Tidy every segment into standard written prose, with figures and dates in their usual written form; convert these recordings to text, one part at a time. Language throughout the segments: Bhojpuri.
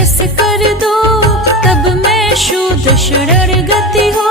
रस कर दो, तब मैं शूद्र शरणगति हो।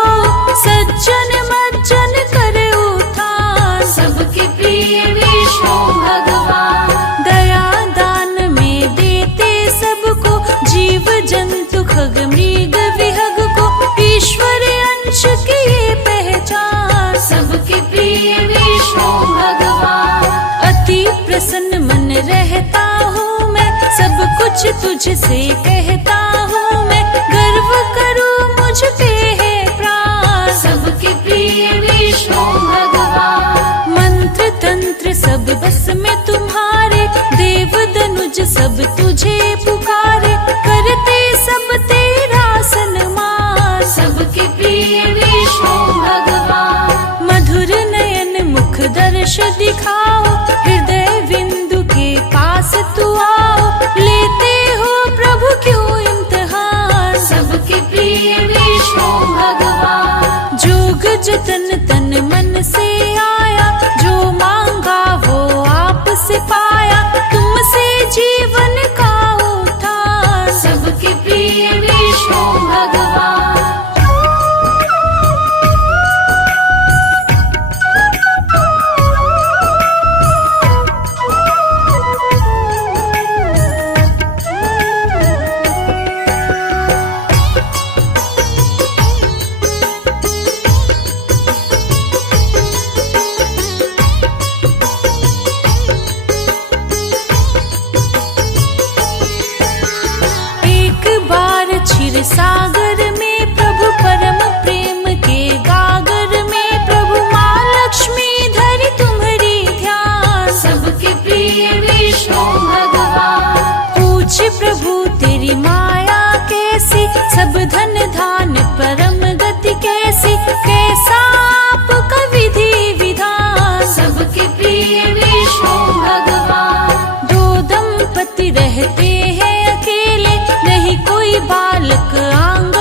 सज्जन मज्जन कर उठान, सबके प्रिय विष्णु भगवान। दया दान में देते सबको, जीव जंतु खग मृग विहग को। ईश्वर अंश की ये पहचान, सबके प्रिय विष्णु भगवान। अति प्रसन्न मन रहता हूँ मैं, सब कुछ तुझसे कहता हूँ मैं। गर्व करूँ मुझ पे है प्राण, सबके प्रिय विष्णु भगवान। मंत्र तंत्र सब बस में तुम्हारे, देव दनुज सब तुझे पुकारे। करते सब तेरा सन्मान, सबके प्रिय विष्णु भगवान। मधुर नयन मुख दर्श दिखाओ, हृदय बिंदु के पास तू आओ। लेते हो प्रभु क्यों इम्तिहान, सबके प्रिय विष्णु भगवान। जोग जतन तन मन से आया, जो मांगा वो आपसे पाया। तुमसे जीवन का उद्धार, सबके प्रिय विष्णु भगवान। सागर में प्रभु परम प्रेम के गागर में, प्रभु माँ लक्ष्मी धरि तुम्हारी ध्यान। सबके प्रिय विष्णु भगवान। पूछ प्रभु तेरी माया कैसी, सब धन धान परम गति कैसी। कैसा आपका विधि विधान, सबके प्रिय विष्णु भगवान। दो दंपति रहते हैं अकेले, नहीं कोई बालक आंगन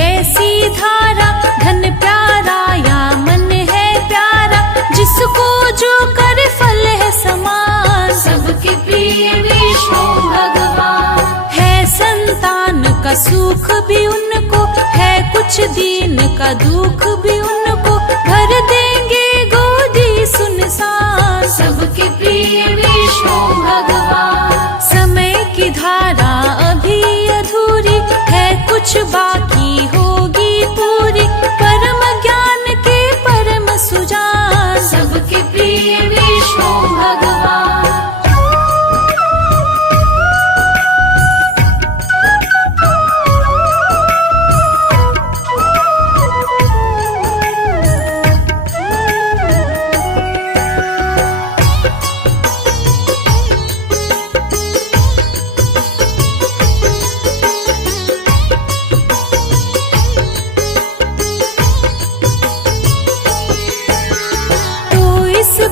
ऐसी धारा, धन प्यारा या मन है प्यारा, जिसको जो करे फल है समान। सबके प्रिय विष्णु भगवान, है संतान का सुख भी उनको, है कुछ दीन का दुख भी उनको, भर देंगे गोदी सुनसान। सबके प्रिय विष्णु भगवान, समय की धारा अभी अधूरी है, कुछ बाकी होगी पूरी, परम ज्ञान के परम सुजान। सबके प्रिय विष्णु भगवान।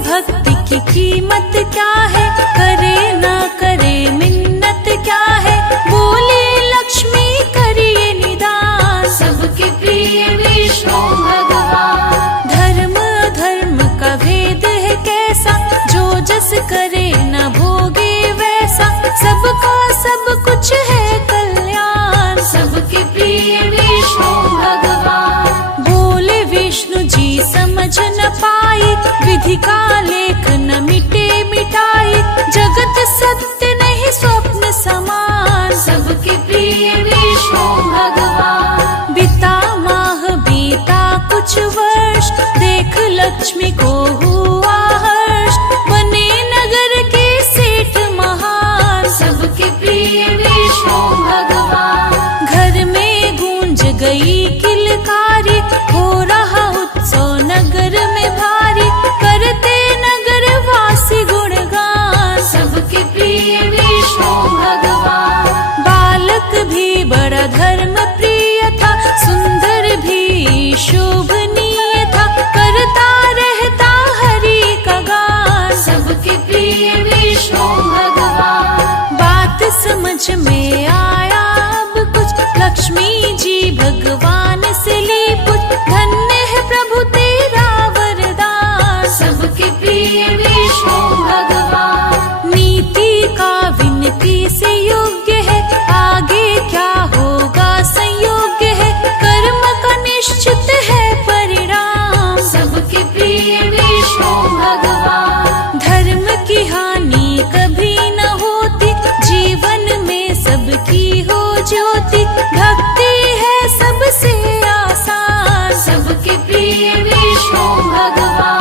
भक्ति की कीमत क्या है, करे ना करे मिन्नत क्या है, बोले लक्ष्मी करिए निदान। सबके प्रिय विष्णु भगवान, धर्म धर्म का भेद है कैसा, जो जस करे न भोगे वैसा, सबका सब कुछ है कल्याण। सबके प्रिय विष्णु भगवान, बोले विष्णु जी समझ न पाई, विधि का लेख न मिटे मिटाई, जगत सत्य नहीं स्वप्न समान। सबके प्रिय विष्णु भगवान, बीता माह बीता कुछ वर्ष, देख लक्ष्मी को हुआ हर्ष, बने नगर के सेठ महान। सबके प्रिय विष्णु भगवान, घर में गूंज गई किलकारी, हो रहा उत्सव नगर में भारी, करते नगर वासी गुणगान। सबके प्रिय विष्णु भगवान, बालक भी बड़ा धर्म प्रिय था, सुंदर भी शोभनीय था, करता रहता हरि का गान। सबके प्रिय विष्णु भगवान, बात समझ में आया अब कुछ, लक्ष्मी जी भगवान से ली पूछ, धन्य है प्रभु तेरा वरदान। सबके प्रिय विष्णु भगवान, नीति का विनती से योग्य है, आगे क्या होगा संयोग्य है, कर्म का निश्चित है परिणाम। सबके प्रिय विष्णु भगवान, धर्म की हानि कभी न होती, जीवन में सबकी हो ज्योति, भक्ति है सबसे आसान। सबके प्रिय विष्णु भगवान।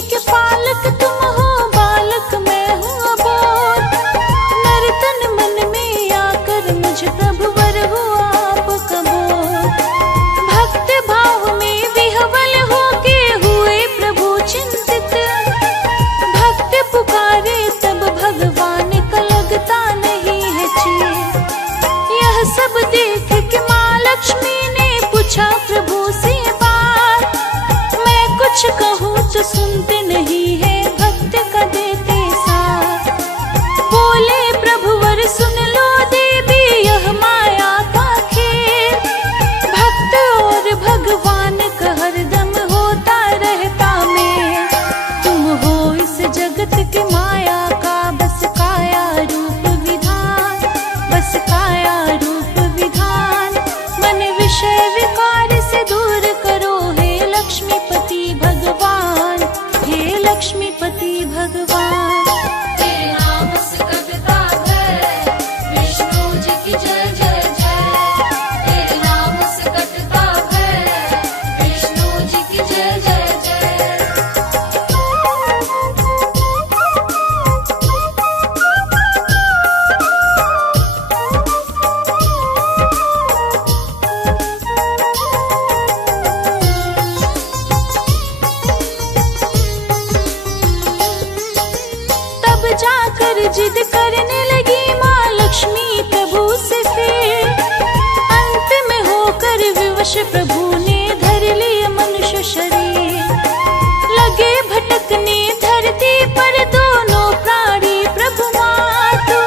के पालक तुम हो, बालक मैं हूँ अबोध। नर्तन मन में आकर मुझ प्रभु वर हो आप कबोध। भक्त भाव में विह्वल होके हुए प्रभु चिंतित। भक्त पुकारे तब भगवान का लगता नहीं है चित। यह सब देख के माँ लक्ष्मी ने पूछा प्रभु से बात। मैं कुछ कहूँ तो सुनते नहीं है, भक्त का देते साथ। बोले प्रभु वर सुन लो देवी, यह माया का खेल। भक्त और भगवान का हरदम होता रहता मेल। तुम हो इस जगत के माया का बस काया रूप विधान, बस काया रूप विधान। मन विषय विकार से दूर करो हे लक्ष्मीपति भगवान, हे लक्ष्मीपति भगवान। तेरे नाम से कटता है विष्णु जी की जय जय जय। तेरे नाम से कटता है विष्णु जी की जय जय जय। तब जाकर जिद करने लगी माँ लक्ष्मी प्रभु से फिर। अंत में होकर विवश प्रभु ने धर लिया मनुष्य शरीर। लगे भटकने धरती पर दोनों प्राणी प्रभु मातु।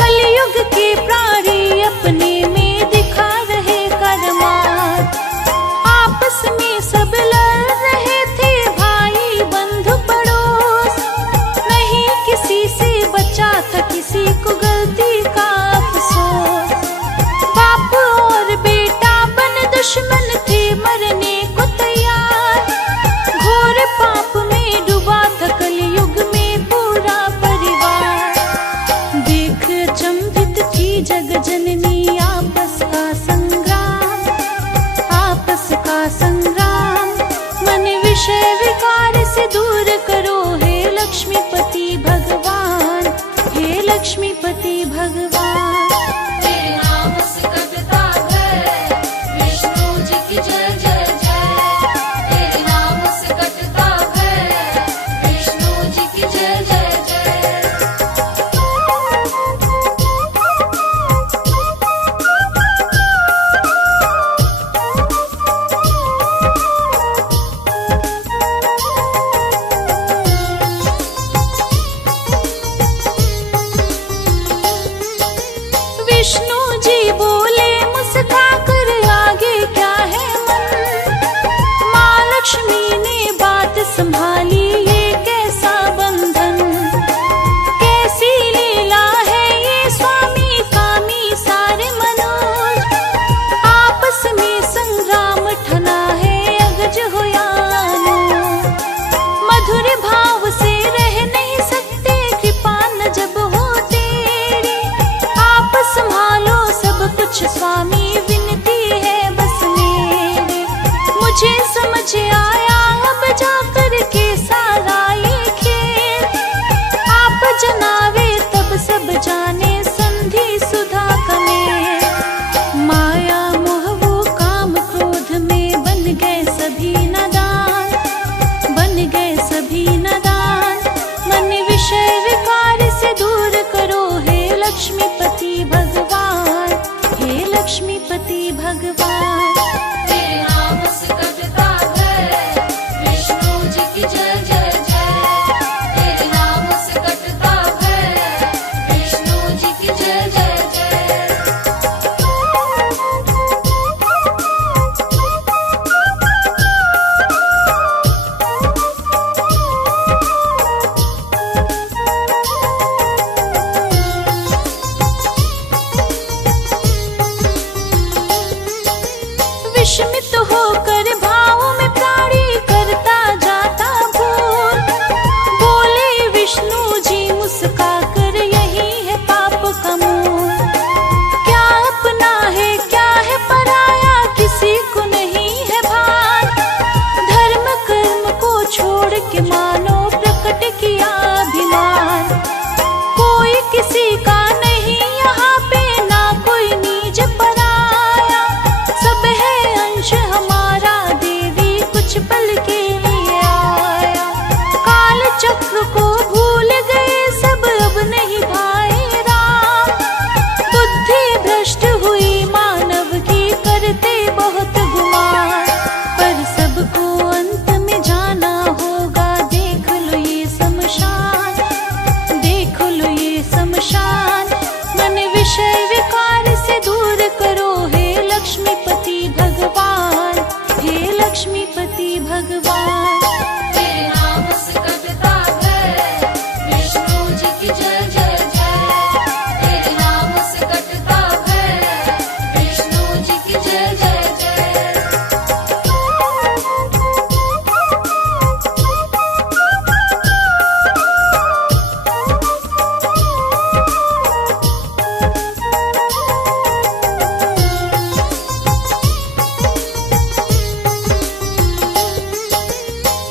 कलयुग के प्राणी अपने में दिखा रहे करमात। आपस में सब लड़ रहे थे भाई बंधु पड़ोस। नहीं किसी से बचा था किसी को गलती का अफसोस। बाप और बेटा बन दुश्मन थे मरने को तैयार। घोर पाप में डूबा था कलयुग में पूरा परिवार। देख चंभित थी जग जननी आपस का संग्राम, आपस का संग्राम। मन विषय विकार से दूर करो हे लक्ष्मीपति भगवान, हे लक्ष्मीपति भगवान। तेरे नाम से कटता है विष्णु जी की जय जय जय। तेरे नाम से कटता है विष्णु जी की जय जय जय। विष्णु जी बोले मुस्का कर आगे क्या है मन। माँ लक्ष्मी ने बात संभाली, ये कैसा बंधन। चक्र को भूल गए सब, अब नहीं भाए राम। बुद्धि भ्रष्ट हुई मानव की, करते बहुत गुमान, पर सबको अंत में जाना होगा। देख लो ये शमशान, देख लो ये शमशान। मन विषय विकार से दूर करो हे लक्ष्मीपति भगवान, हे लक्ष्मीपति भगवान। तेरे नाम से कटता है विष्णु जी की जय जय जय। तेरे नाम से कटता है विष्णु जी की जय जय जय।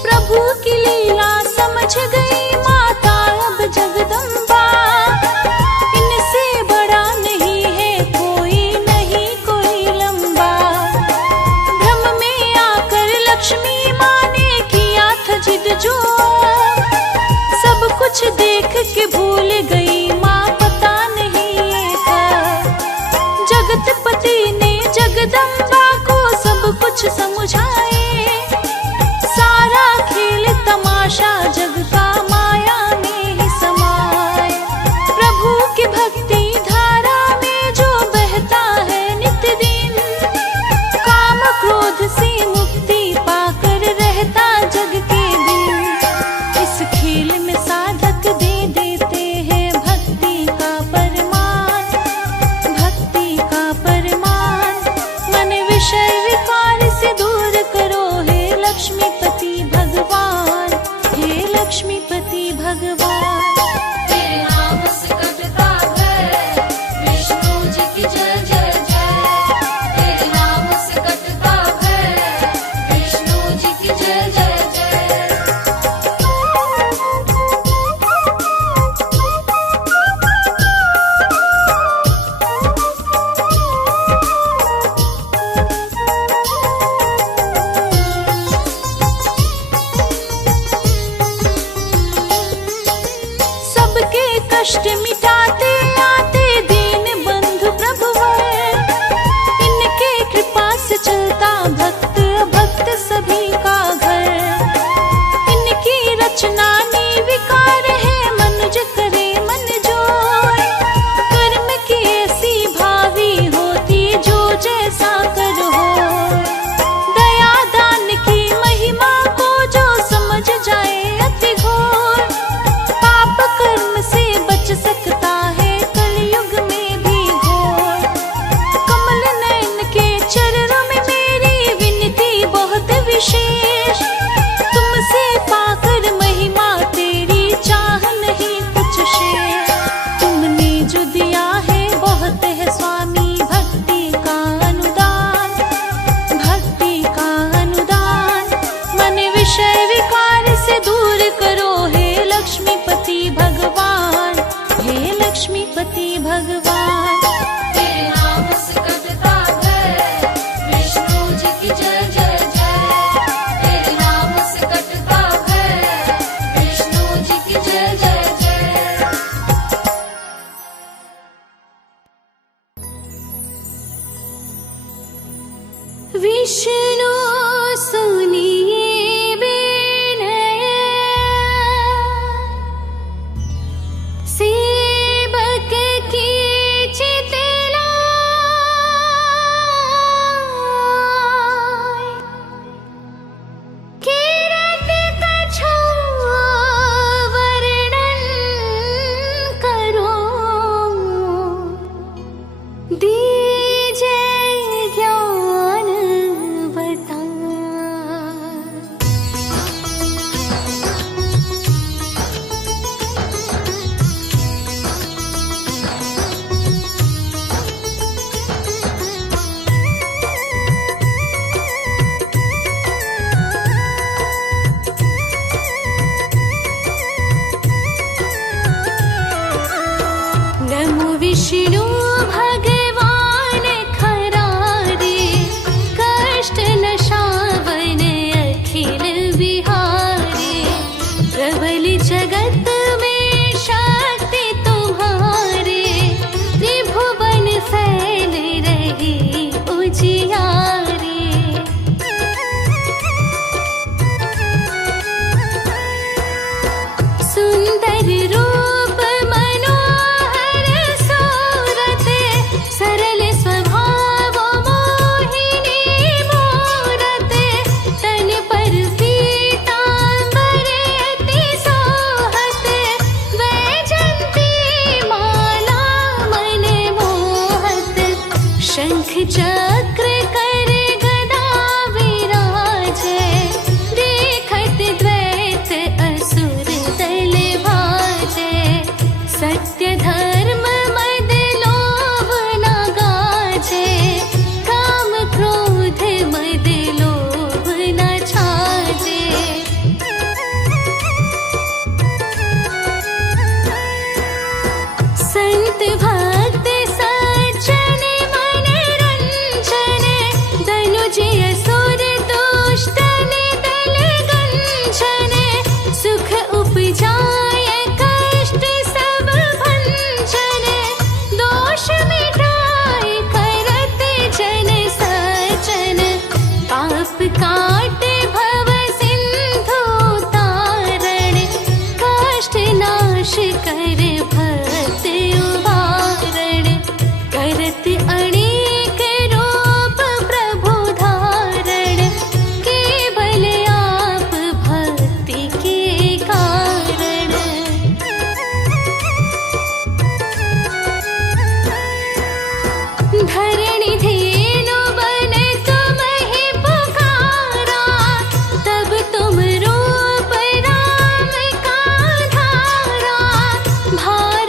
प्रभु की लीला समझ गई माता अब जगदम्बा। इनसे बड़ा नहीं है कोई, नहीं कोई लंबा। भ्रम में आकर लक्ष्मी माँ ने किया था जिद जो, सब कुछ देख के भूल गई माँ, पता नहीं ये था। जगतपति ने जगदम्बा को सब कुछ समझाए, सारा खेल तमाशा जग का माया में ही समाए। प्रभु की भक्ति धारा में जो बहता है नित दिन, काम क्रोध से मुक्ति पाकर रहता जग के दिन। इस खेल में साधक दे देते हैं भक्ति का परमान, भक्ति का परमान। मन विषय विकार से दूर करो हे लक्ष्मीपति भगवान, हे लक्ष्मीपति भगवान। तेरे नाम से कटता है विष्णु जी की जय जय जय। तेरे नाम से कटता है विष्णु जी की जय जय जय। सबके कष्ट मिटाते आते दीन बंधु प्रभु है। इनके कृपा से चलता भक्त भक्त सभी का घर। इनकी रचना निर्विकार है, मनुज करे मन जोड़। कर्म की ऐसी भावी होती जो जैसा कर हो। दया दान की महिमा को जो समझ जाए अति घोर, पाप कर्म से बच सकता है कलयुग में भी घोर। कमल नयन के चरणों में मेरी विनती बहुत विशेष, तुमसे पाकर महिमा तेरी चाह नहीं कुछ शेष। तुमने जो दिया है बहुत है स्वामी, भक्ति का अनुदान, भक्ति का अनुदान। मन विषय विकार से दूर करो हे लक्ष्मीपति भगवान, हे लक्ष्मीपति भगवान। तेरे नाम से कटता है विष्णु जी की जय जय जय। तेरे नाम से कटता है विष्णु जी की जय जय जय। विष्णु सुनिए विनय, सेवक की चितलाय। किरत कछु वर्णन करो, दीजे ज्ञान बता। नमो विष्णु भगवान खरारे, कष्ट नशावन अखिल बिहारी। प्रबल जगत में शक्ति तुम्हारे, त्रिभुवन फैल रहे उजियारे। सुंदर रूप मनोहर सूरत, सरल स्वभाव मोहिनी मूरत, तन पर पीतांबर अति सोहत, वैजंती माला मन मोहत, शंख चक्र कर गदा विराजे, देखत द्वैत असुर दल भाजे, सत्य धर्म मद लोभ न गाजे, काम क्रोध मद लोभ न छाजे। संत भक्त सज्जन मन रंजन, दनुज असुर दुष्टन दल गंजन, सुख उपजाय कष्ट सब भंजन, दोष मिटाय करत जन सज्जन, पाप काट भव सिंधु तारण, कष्ट नाश कर भक्त उबारण, करत अनेक रूप प्रभु धारण, केवल आप भक्ति के कारण। धरणि धेनु बन तुम ही पुकारा, तब तुम रूप राम का धारा, भार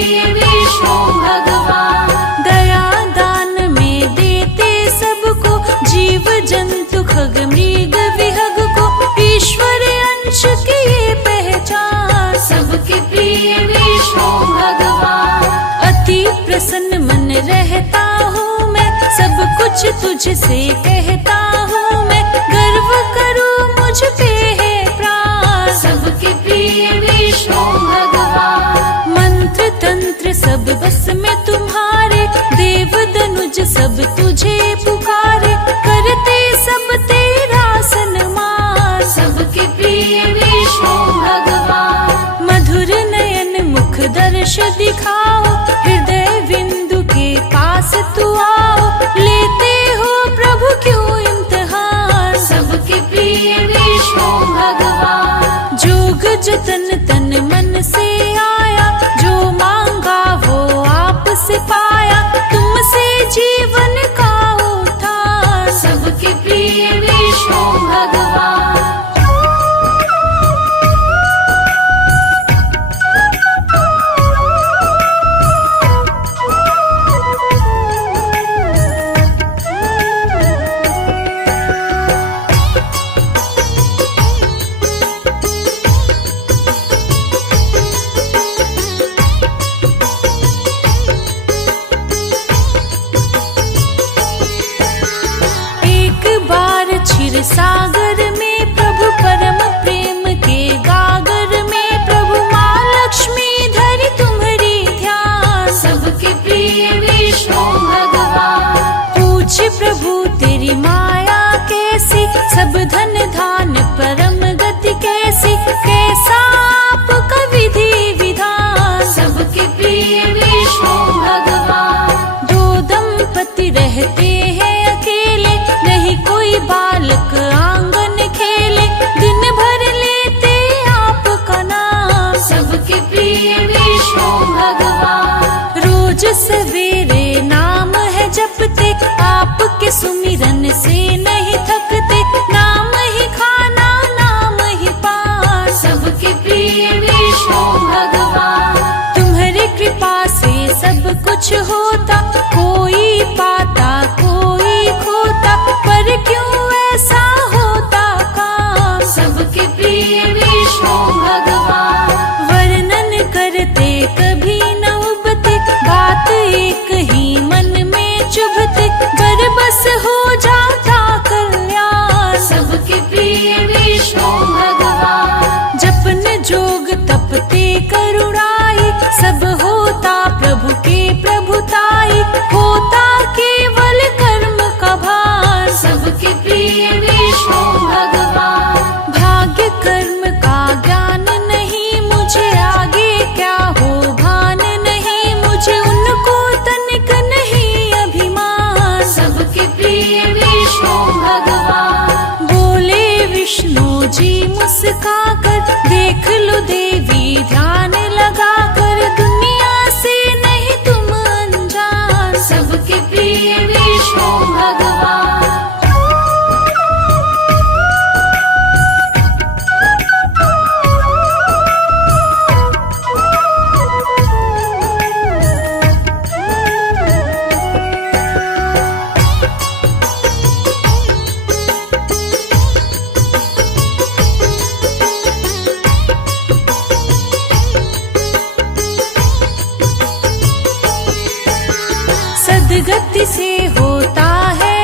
प्रिय विष्णु भगवान। दया दान में देते सबको, जीव जंतु खग मृग विहग को, ईश्वर अंश की ये पहचान। सबके प्रिय विष्णु भगवान। अति प्रसन्न मन रहता हूँ मैं, सब कुछ तुझसे कहता हूँ मैं, गर्व करूँ मुझ पे है प्राण। सबके प्रिय विष्णु भगवान। मंत्र तंत्र सब बस में तुम्हारे, देव दनुज सब तुझे पुकारे, करते सब तेरा सन्मान। सबके प्रिय विष्णु भगवान। मधुर नयन मुख दर्श दिखाओ, हृदय बिंदु के पास तू आओ, लेते हो प्रभु क्यों इम्तिहान। सबके प्रिय विष्णु भगवान। जोग जतन तन मन से आया, जो मांगा वो आपसे पाया, तुमसे जीवन का उद्धार। सबके प्रिय विष्णु भगवान। सागर में प्रभु परम प्रेम के गागर में, प्रभु माँ लक्ष्मी धरि तुम्हारी ध्यान। सबके प्रिय विष्णु भगवान। पूछ प्रभु तेरी माया कैसी, सब धन धान परम गति कैसी, कैसा आपका विधि विधान। सबके प्रिय विष्णु भगवान। दो दंपति रहते हैं अकेले, नहीं कोई बालक आंगन खेले, दिन भर लेते आपका नाम। सबके प्रिय विष्णु भगवान। रोज सवेरे नाम है जपते, आपके सुमिरन से नहीं थकते, नाम ही खाना नाम ही पान। सबके प्रिय विष्णु भगवान। तुम्हारी कृपा से सब कुछ होता, कोई पाता कोई खोता, पर क्यों ऐसा होता काम। सबके प्रिय विष्णु भगवान। वर्णन करते कभी न उबते, बात एक ही मन में चुभते, बरबस हो जाता कल्याण। सबके प्रिय विष्णु भगवान। जपन जोग तपते करुणाई, सब होता प्रभु के प्रभुताई, होता केवल कर्म का भार। सबके प्रिय विष्णु भगवान। भाग्य कर्म का ज्ञान नहीं मुझे, आगे क्या हो भान नहीं मुझे, उनको तनिक नहीं अभिमान। सबके प्रिय विष्णु भगवान। बोले विष्णु जी मुस्का कर, देख लो देवी ध्यान लगा कर, दुनिया से नहीं तुम अनजान। सबके प्रिय विष्णु भगवान। सदगति से होता है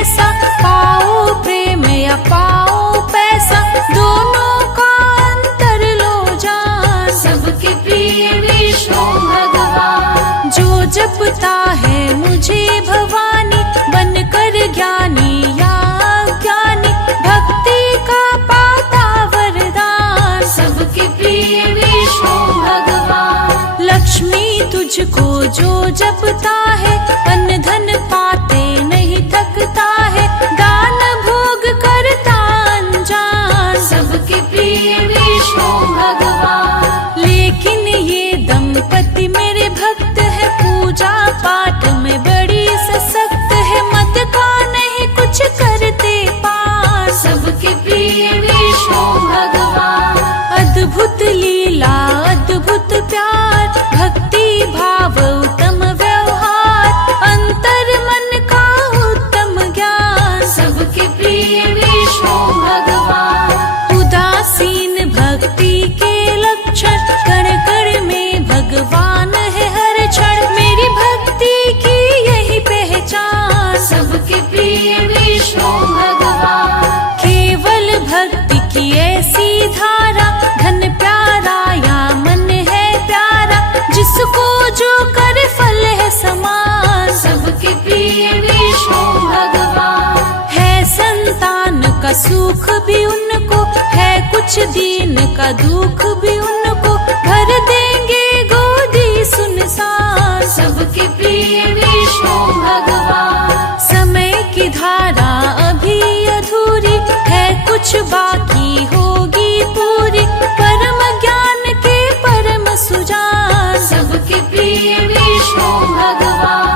ऐसा, पाओ प्रेम या पाओ पैसा, दोनों का अंतर लो जान। सबके प्रिय विष्णु भगवान। जो जपता है मुझे भवानी, बनकर ज्ञानी या अज्ञानी, भक्ति का पाता वरदान। सबके प्रिय विष्णु भगवान। लक्ष्मी तुझको जो जपता है, अन्न धन पाते नहीं थकता है, दान भोग करता अनजान। सबके प्रिय विष्णु भगवान। लेकिन ये दंपति मेरे भक्त है, पूजा पाठ में बड़ी सशक्त है, मत का नहीं कुछ करते पार। सबके प्रिय विष्णु भगवान। अद्भुत लीला अद्भुत प्यार, भक्ति सुख भी उनको है, कुछ दीन का दुख भी उनको, भर देंगे गोदी सुनसान। सबके प्रिय विष्णु भगवान। समय की धारा अभी अधूरी है, कुछ बाकी होगी पूरी, परम ज्ञान के परम सुजान। सबके प्रिय विष्णु भगवान।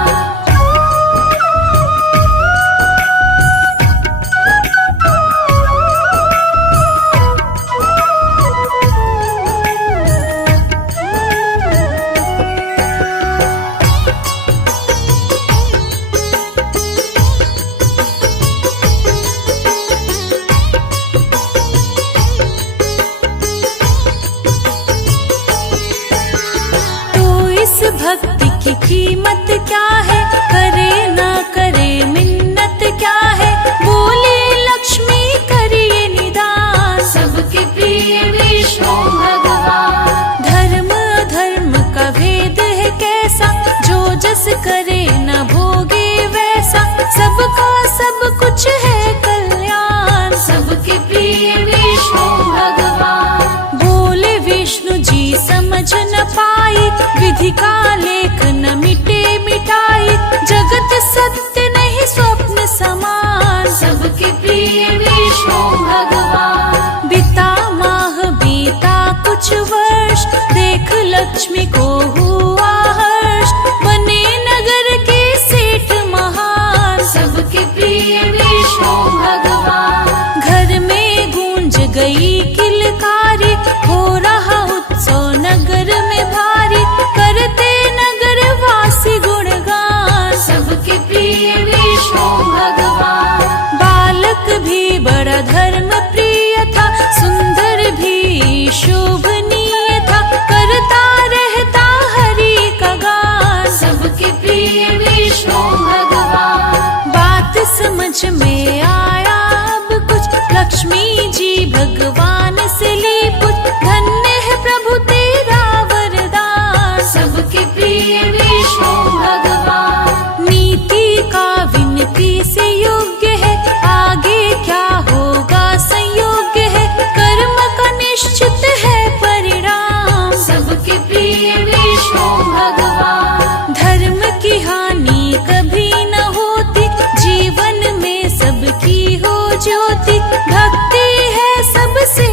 भक्ति की कीमत क्या है, करे ना करे मिन्नत क्या है, बोले लक्ष्मी करिए निदान। सबके प्रिय विष्णु भगवान। धर्म अधर्म का भेद है कैसा, जो जस करे न भोगे वैसा, सबका सब कुछ है कल्याण। सबके प्रिय विष्णु भगवान। बोले विष्णु जी समझ न पाई, विधि का लेख न मिटे मिटाई, जगत सत्य नहीं स्वप्न समान। सबके प्रिय विष्णु भगवान। बीता माह बीता कुछ वर्ष, देख लक्ष्मी को हुआ हर्ष, बने नगर के सेठ महान। सबके प्रिय विष्णु भगवान। घर में गूंज गई किलकारी, हो रहा उत्सव नगर में भारी, करते नगर वासी गुणगान। सबके प्रिय विष्णु भगवान। बालक भी बड़ा धर्म प्रिय था, सुंदर भी शोभनीय था, करता रहता हरि का गान। सबके प्रिय विष्णु भगवान। बात समझ में आया अब कुछ, लक्ष्मी जी भगवान से ली पूछ, धन्य है प्रभु तेरा वरदान। सबके प्रिय विष्णु भगवान। नीति का विनती से योग्य है, आगे क्या होगा संयोग्य है, कर्म का निश्चित है परिणाम। सबके प्रिय विष्णु भगवान। धर्म की हानि कभी न होती, जीवन में सबकी हो ज्योति, भक्ति है सबसे